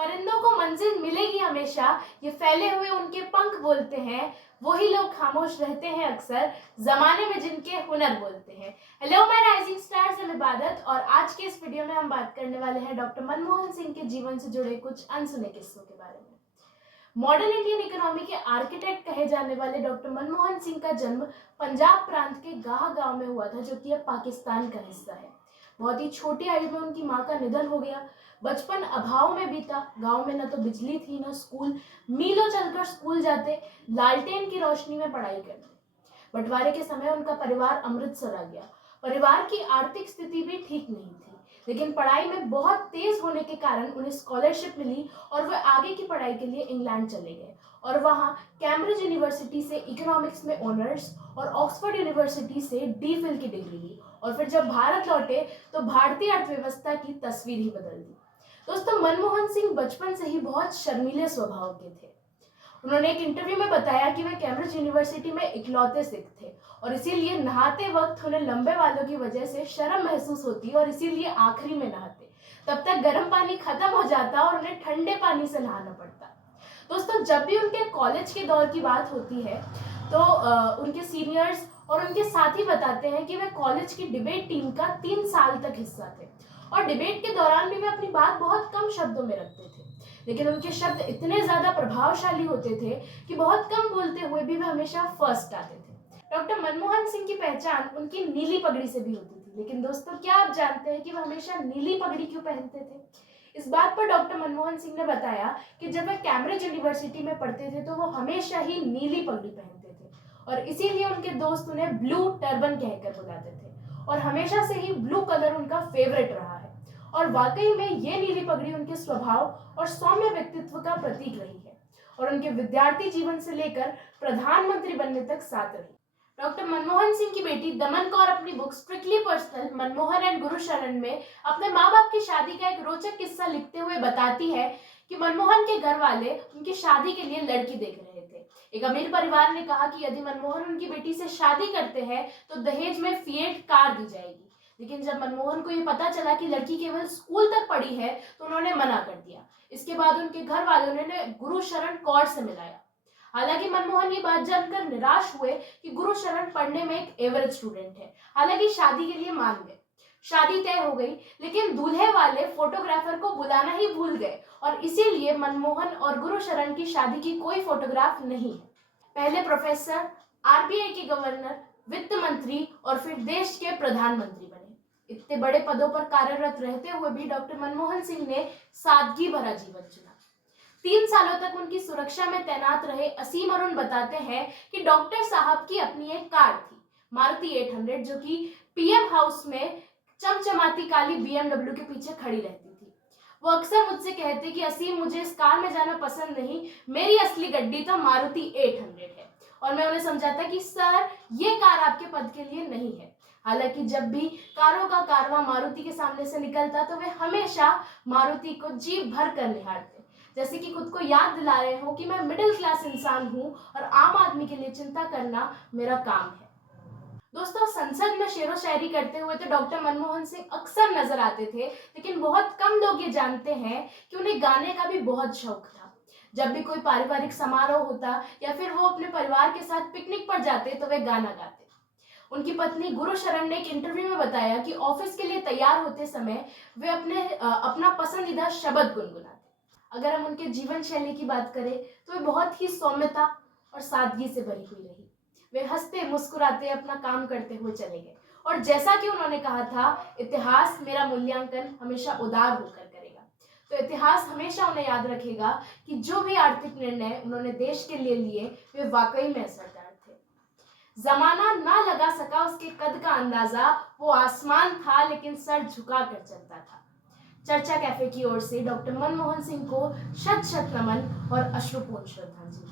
परिंदों को मंजिल मिलेगी हमेशा, ये फैले हुए उनके पंख बोलते हैं। वही लोग खामोश रहते हैं अक्सर, जमाने में जिनके हुनर बोलते हैं। हेलो माय राइजिंग स्टार्स, मैं इबादत और आज के इस वीडियो में हम बात करने वाले हैं डॉक्टर मनमोहन सिंह के जीवन से जुड़े कुछ अनसुने किस्सों के बारे में। मॉडर्न इंडियन इकोनॉमी के आर्किटेक्ट कहे जाने वाले डॉक्टर मनमोहन सिंह का जन्म पंजाब प्रांत के गाह गांव में हुआ था, जो कि अब पाकिस्तान का हिस्सा है। बहुत ही छोटी आयु में उनकी मां का निधन हो गया। बचपन अभाव में बीता। गांव में न तो बिजली थी न स्कूल। मीलों चलकर स्कूल जाते, लालटेन की रोशनी में पढ़ाई करते। बंटवारे के समय उनका परिवार अमृतसर आ गया। परिवार की आर्थिक स्थिति भी ठीक नहीं थी, लेकिन पढ़ाई में बहुत तेज होने के कारण उन्हें स्कॉलरशिप मिली और वे आगे की पढ़ाई के लिए इंग्लैंड चले गए और वहां कैम्ब्रिज यूनिवर्सिटी से इकोनॉमिक्स में ऑनर्स और ऑक्सफोर्ड यूनिवर्सिटी से डी.फिल की डिग्री ली। और फिर जब भारत लौटे तो भारतीय अर्थव्यवस्था की तस्वीर ही बदल दी। दोस्तों, मनमोहन सिंह बचपन से ही बहुत शर्मीले स्वभाव के थे। उन्होंने एक इंटरव्यू में बताया कि वे कैम्ब्रिज यूनिवर्सिटी में इकलौते सिख थे और इसीलिए नहाते वक्त उन्हें लंबे बालों की वजह से शर्म महसूस होती और इसीलिए आखिरी में नहाते। तब तक गर्म पानी खत्म हो जाता और उन्हें ठंडे पानी से नहाना पड़ता। दोस्तों, जब भी उनके कॉलेज के दौर की बात होती है तो उनके सीनियर्स और उनके साथी बताते हैं कि वे कॉलेज की डिबेट टीम का 3 साल तक हिस्सा थे और डिबेट के दौरान भी वे अपनी बात बहुत कम शब्दों में रखते थे, लेकिन उनके शब्द इतने ज्यादा प्रभावशाली होते थे कि बहुत कम बोलते हुए भी वे हमेशा फर्स्ट आते थे। डॉक्टर मनमोहन सिंह की पहचान उनकी नीली पगड़ी से भी होती थी, लेकिन दोस्तों, क्या आप जानते हैं कि वे हमेशा नीली पगड़ी क्यों पहनते थे? इस बात पर डॉक्टर मनमोहन सिंह ने बताया कि जब वे कैम्ब्रिज यूनिवर्सिटी में पढ़ते थे तो वो हमेशा ही नीली पगड़ी पहनते थे और इसीलिए उनके दोस्त उन्हें ब्लू टर्बन कहकर बुलाते थे और हमेशा से ही ब्लू कलर उनका फेवरेट रहा है। और वाकई में ये नीली पगड़ी उनके स्वभाव और सौम्य व्यक्तित्व का प्रतीक रही है और उनके विद्यार्थी जीवन से लेकर प्रधानमंत्री बनने तक साथ रही। डॉक्टर मनमोहन सिंह की बेटी दमन कौर अपनी book strictly personal Manmohan and Gursharan में अपने माँ बाप की शादी का एक रोचक किस्सा लिखते हुए बताती है कि मनमोहन के घर वाले उनकी शादी के लिए लड़की देख रहे थे। एक अमीर परिवार ने कहा कि यदि मनमोहन उनकी बेटी से शादी करते हैं तो दहेज में फिएट कार दी जाएगी, लेकिन जब मनमोहन को यह पता चला कि लड़की केवल स्कूल तक पढ़ी है तो उन्होंने मना कर दिया। इसके बाद उनके घर वालों ने गुरुशरण कौर से मिलाया। हालांकि मनमोहन ये बात जानकर निराश हुए कि गुरुशरण पढ़ने में एक एवरेज स्टूडेंट है। हालांकि शादी के लिए मान गए। शादी तय हो गई, लेकिन दूल्हे वाले फोटोग्राफर को बुलाना ही भूल गए और इसीलिए मनमोहन और गुरुशरण की शादी की कोई फोटोग्राफ नहीं है। पहले प्रोफेसर, आरबीआई के गवर्नर, वित्त मंत्री और फिर देश के प्रधानमंत्री बने। इतने बड़े पदों पर कार्यरत रहते हुए भी डॉक्टर मनमोहन सिंह ने सादगी भरा जीवन चुना। 3 सालों तक उनकी सुरक्षा में तैनात रहे असीम अरुण बताते हैं कि डॉक्टर साहब की अपनी एक कार थी, मारुति 800, जो कि पीएम हाउस में चमचमाती काली बीएमडब्ल्यू के पीछे खड़ी रहती थी। वो अक्सर मुझसे कहते कि असीम, मुझे इस कार में जाना पसंद नहीं, मेरी असली गड्डी तो मारुति 800 है। और मैं उन्हें समझाता कि सर, ये कार आपके पद के लिए नहीं है। हालांकि जब भी कारों का कारवां मारुति के सामने से निकलता तो वे हमेशा मारुति को जी भर कर निहारते, जैसे कि खुद को याद दिला रहे हो कि मैं मिडिल क्लास इंसान हूं और आम आदमी के लिए चिंता करना मेरा काम है। दोस्तों, संसद में शेरो शायरी करते हुए तो डॉक्टर मनमोहन सिंह अक्सर नजर आते थे, लेकिन बहुत कम लोग ये जानते हैं कि उन्हें गाने का भी बहुत शौक था। जब भी कोई पारिवारिक समारोह होता या फिर वो अपने परिवार के साथ पिकनिक पर जाते तो वे गाना गाते। उनकी पत्नी गुरुशरण ने एक इंटरव्यू में बताया कि ऑफिस के लिए तैयार होते समय वे अपना पसंदीदा शब्द गुनगुनाते। अगर हम उनके जीवन शैली की बात करें तो वे बहुत ही सौम्यता और सादगी से भरी हुई रही। वे हंसते मुस्कुराते अपना काम करते हुए चले गए और जैसा कि उन्होंने कहा था, इतिहास मेरा मूल्यांकन हमेशा उदार होकर करेगा। तो इतिहास हमेशा उन्हें याद रखेगा कि जो भी आर्थिक निर्णय उन्होंने देश के लिए लिए वे वाकई में असरदार थे। जमाना ना लगा सका उसके कद का अंदाजा, वो आसमान था लेकिन सर झुका कर चलता था। चर्चा कैफे की ओर से डॉक्टर मनमोहन सिंह को शत शत नमन और अश्रुपूर्ण श्रद्धांजलि।